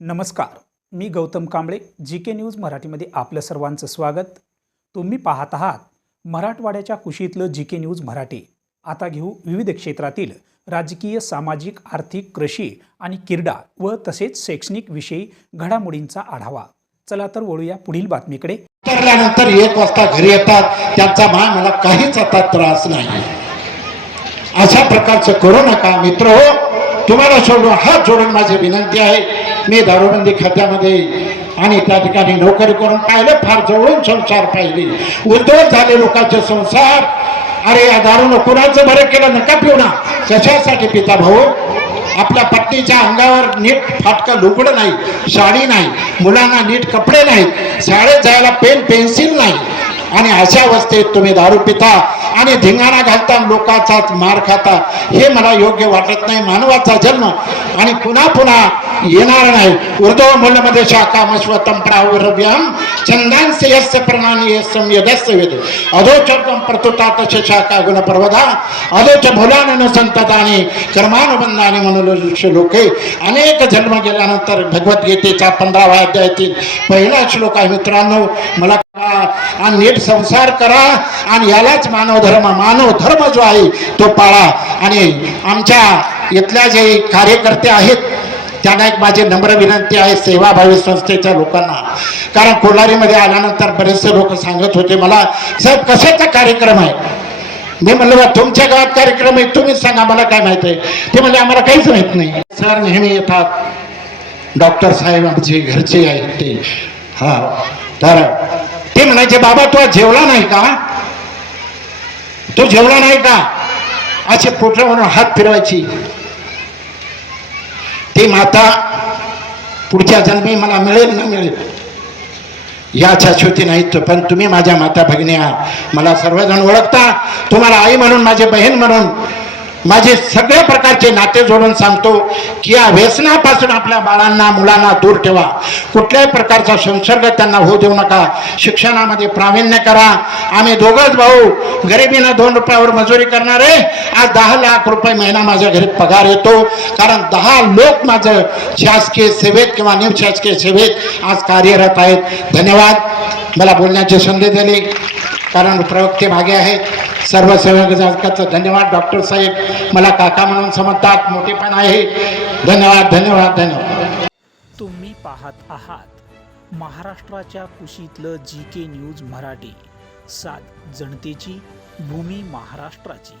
नमस्कार मी Gautam Kamble G K news मराठीमध्ये आपलं सर्वांचं स्वागत. तुम्ही पाहत आहात मराठवाड्याच्या कुशीतलं जी के न्यूज मराठी. आता घेऊ विविध क्षेत्रातील राजकीय सामाजिक आर्थिक कृषी आणि क्रीडा व तसेच शैक्षणिक विषयी घडामोडींचा आढावा. चला तर वळूया पुढील बातमीकडे. उतरल्यानंतर एक वाजता घरी येतात. त्यांचा मान मला काहीच आता त्रास नाही. अशा प्रकारचं करू नका मित्र हो? तुम्हाला सोडून हात जोडून माझी विनंती आहे. मी दारूबंदी खात्यामध्ये आणि त्या ठिकाणी नोकरी करून पाहिलं फार जवळून संसार पाहिले. उद्धव झाले लोकांचे संसार. अरे या दारूनं कुणाचं बरं केलं? नका पिऊ ना. कशासाठी पिता भाऊ? आपल्या पत्नीच्या अंगावर नीट फाटकं लुगडं नाही साडी नाही मुलांना नीट कपडे नाहीत शाळेत जायला पेन पेन्सिल नाही. आणि अशा अवस्थेत तुम्ही दारू पिता. आणि धिंगाणा घालता लोकांचाच मार खाता हे मला योग्य वाटत नाही. मानवाचा जन्म आणि पुन्हा पुन्हा येणार नाही. उर्दव मूलमध्ये शाखा तंपराव्यम प्रावरव्यम छंदांसे यस्य प्रणानी यस्यम यदस्य वेद. अधोचर्गम प्रतुतात शाखा गुणप्रवधा अधोच भोलानन संतताने कर्मानुबंधाने मनोलक्ष लोके. अनेक जन्म गेल्यानंतर भगवद्गीतेचा पंधरावा अध्यायातील पहिला श्लोक आहे मित्रांनो मला आणि नीट संसार करा आणि यालाच मानव धर्म मानव धर्म जो आहे तो पाळा. आणि आमच्या इथल्या जे कार्यकर्ते आहेत त्यांना एक माझी नम्र विनंती आहे सेवाभावी संस्थेच्या लोकांना. कारण कोलारीमध्ये आल्यानंतर बरेचसे लोक सांगत होते मला साहेब कशाचा कार्यक्रम आहे? मी म्हणलं बा तुमच्या गावात कार्यक्रम आहे तुम्हीच सांगा मला काय माहीत आहे? ते म्हणजे आम्हाला काहीच माहीत नाही. सर नेहमी येतात. डॉक्टर साहेब आमचे घरचे आहेत ते. हा तर ते म्हणायचे बाबा तू जेवला नाही का? तो जेवला नाही का? असे पोटलं म्हणून हात फिरवायची. ती माता पुढच्या जन्मी मला मिळेल ना मिळेल या शाश्वती नाहीत पण तुम्ही माझ्या माता भगिनी आहात. मला सर्वजण ओळखता. तुम्हाला आई म्हणून माझी बहीण म्हणून माझे सगळ्या प्रकारचे नाते जोडून सांगतो की या व्यसनापासून आपल्या बाळांना मुलांना दूर ठेवा. कुठल्याही प्रकारचा संसर्ग त्यांना होऊ देऊ नका. शिक्षणामध्ये प्रावीण्य करा. आम्ही दोघंच भाऊ गरिबीनं दोन रुपयावर मजुरी करणारे. आज दहा लाख रुपये महिना माझ्या घरी पगार येतो. कारण दहा लोक माझं शासकीय सेवेत किंवा निमशासकीय सेवेत आज कार्यरत आहेत. धन्यवाद. मला बोलण्याची संधी दिली. कारण प्रवक्ते मागे आहेत सर्व सेवकाचं धन्यवाद. डॉक्टर साहेब मला काका म्हणून समजतात. मोठेपण आहे. धन्यवाद धन्यवाद धन्यवाद. तुम्ही पाहत आहात महाराष्ट्राच्या कुशीतलं जी के न्यूज मराठी. सात जनतेची भूमी महाराष्ट्राची.